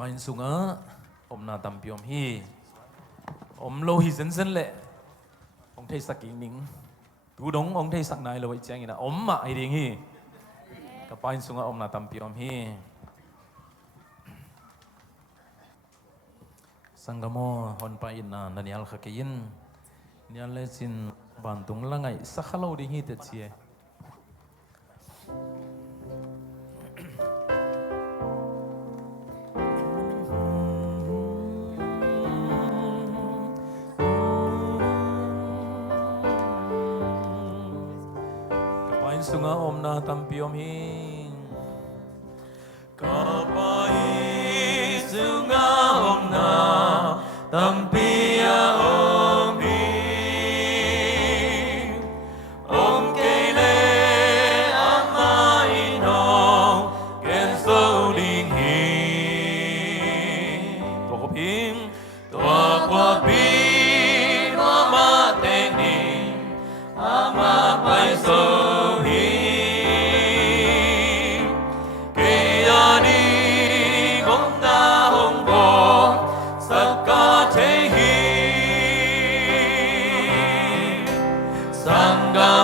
pain sunga Omna tampiom hi lo hi zen le ông thầy sắc kính nín tu đống ông thầy sắc này là vậy chăng ina mà ai điên hi cái pain sunga Omna tampiom hi Sangamo hon pain na Daniel khakein nial le sin bantung langai sakhalo ding hi te chia sunga Omna tampiom hi kapai sunga Omna tampiom hi om KL-EBC ino ken so ding hi to ko pim to kwa pim ma te ni ama pai so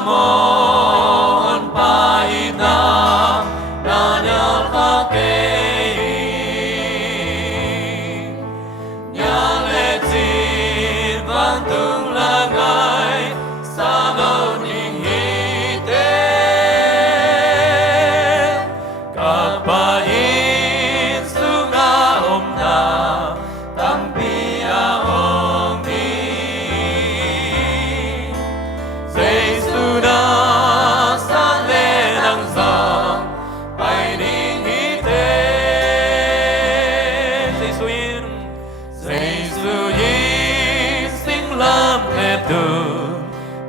Sangamon paina Daniel kakei Nyaletin bantung langai Salon ning hite Kapain sunga Omna tampia omi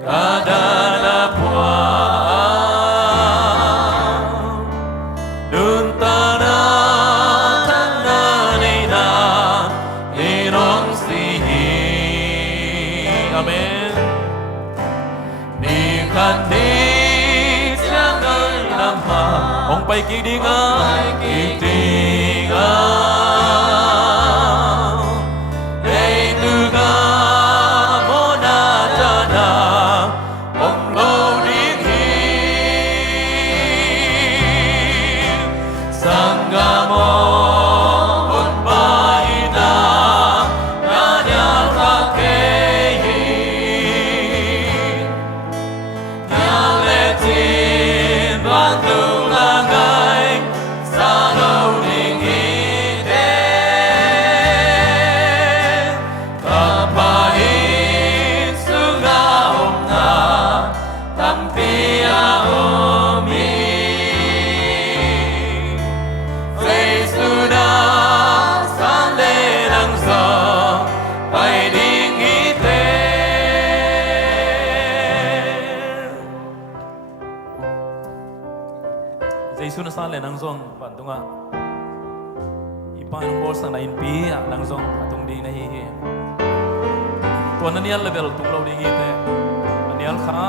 kadana puan duntana tananina irong sihi amen ni khandi jangan lama ông pai ki dinga Jesu na sale nang zong bantunga ipan bol sang na inpi nang zong atung ding na hi tuan na nial level tung lo ding hi te nial kha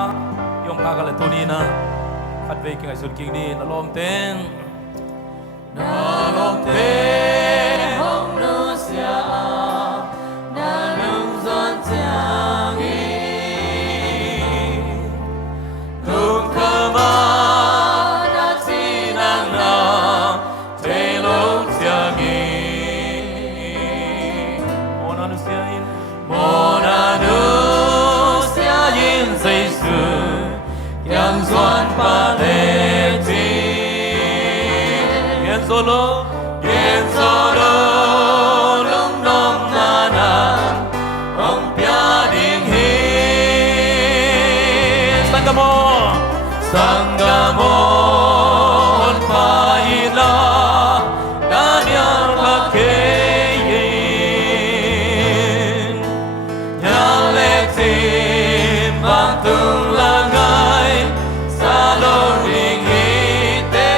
yom ka le tuni na khat ve ki ngai sun king ni na lom ten hong no sia na lung zon chang i lung kama yang zuan paleti yen solo lung nom nana ông pia ding hi sangamon paila Daniel kakein nyaletin bantung langai salon ding hite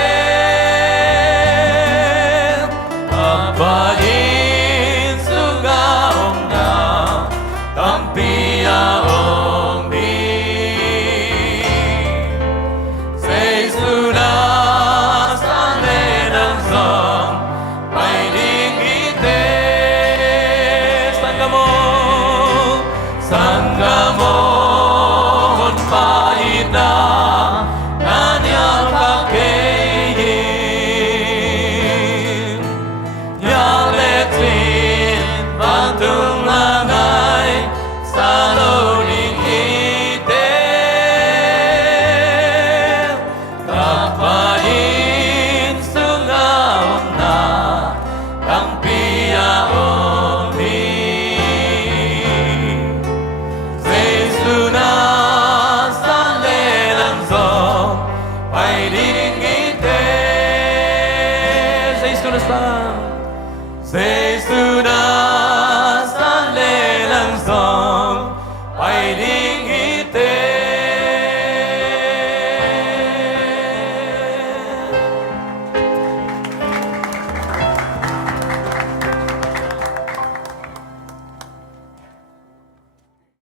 kapain Giê-xu